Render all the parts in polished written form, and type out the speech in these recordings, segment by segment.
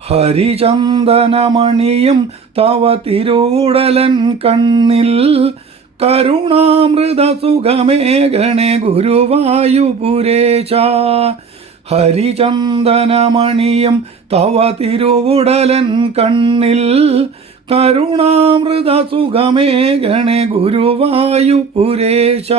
ഹരിചന്ദനമണിയും തവ തിരുവുടലൻ കണ്ണിൽ കരുണാമൃത സുഖമേഘണേ ഗുരുവായൂപുരേശ. ഹരിചന്ദനമണിയും തവ തിരുവുടലൻ കണ്ണിൽ കരുണാമൃത സുഖമേഘണേ ഗുരുവായൂപുരേശ.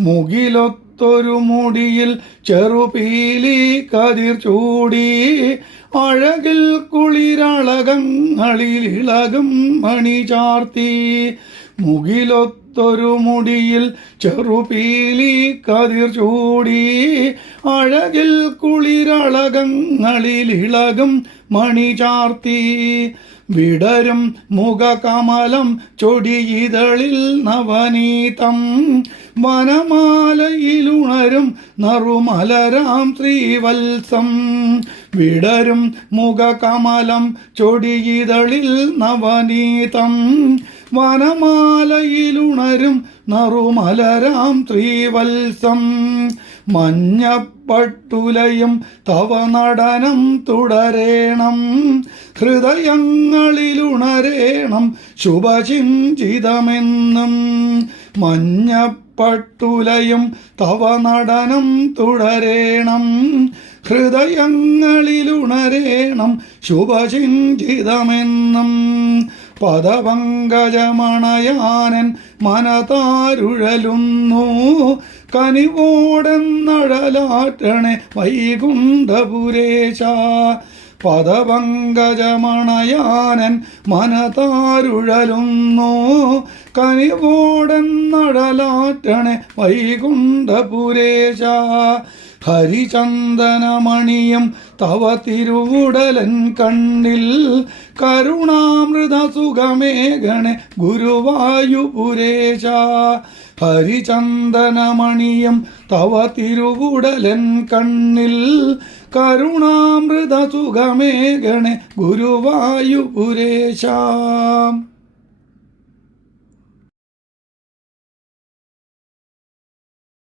മുകിലൊത്തൊരു മുടിയിൽ ചെറുപീലി കതിർ ചൂടി അഴകിൽ കുളിരളകങ്ങളിൽ ഇളകും മണി ചാർത്തി. മുകിലൊത്തൊരു മുടിയിൽ ചെറുപീലി കതിർ ചൂടി അഴകിൽ കുളിരളകങ്ങളിൽ ഇളകും മണി ചാർത്തി. വിടരും മുഖകമലം ചൊടിയിതളിൽ നവനീതം വനമാലയിലുണരും നറുമലരാം ശ്രീവത്സം. വിടരും മുഖകമലം ചൊടിയിതളിൽ നവനീതം വനമാലയിലുണരും നറുമലരാം ശ്രീവത്സം. മഞ്ഞപ്പട്ടുലയും തവ നടനം തുടരേണം ഹൃദയങ്ങളിലുണരേണം ശുഭചിഞ്ചിതമെന്നും. മഞ്ഞപ്പട്ടുലയും തവ നടനം തുടരേണം ഹൃദയങ്ങളിലുണരേണം ശുഭചിഞ്ചിതമെന്നും. പദപങ്കജമണയാനൻ മനതാരുഴലുന്നു കനിവോടെന്നഴലാറ്റണേ വൈകുണ്ഠപുരേശ. പദപങ്കജമണയാനൻ മനതാരുഴലുന്നു കനിവോടെന്നഴലാറ്റണേ വൈകുണ്ഠപുരേശ. ഹരിചന്ദനമണിയും തവ തിരുവുടലൻ കണ്ണിൽ കരുണാമൃത സുഖമേഘണേ ഗുരുവായൂപുരേശ. ഹരിചന്ദനമണിയും തവ തിരുവുടലൻ കണ്ണിൽ കരുണാമൃത സുഖമേഘണേ ഗുരുവായൂപുരേശ.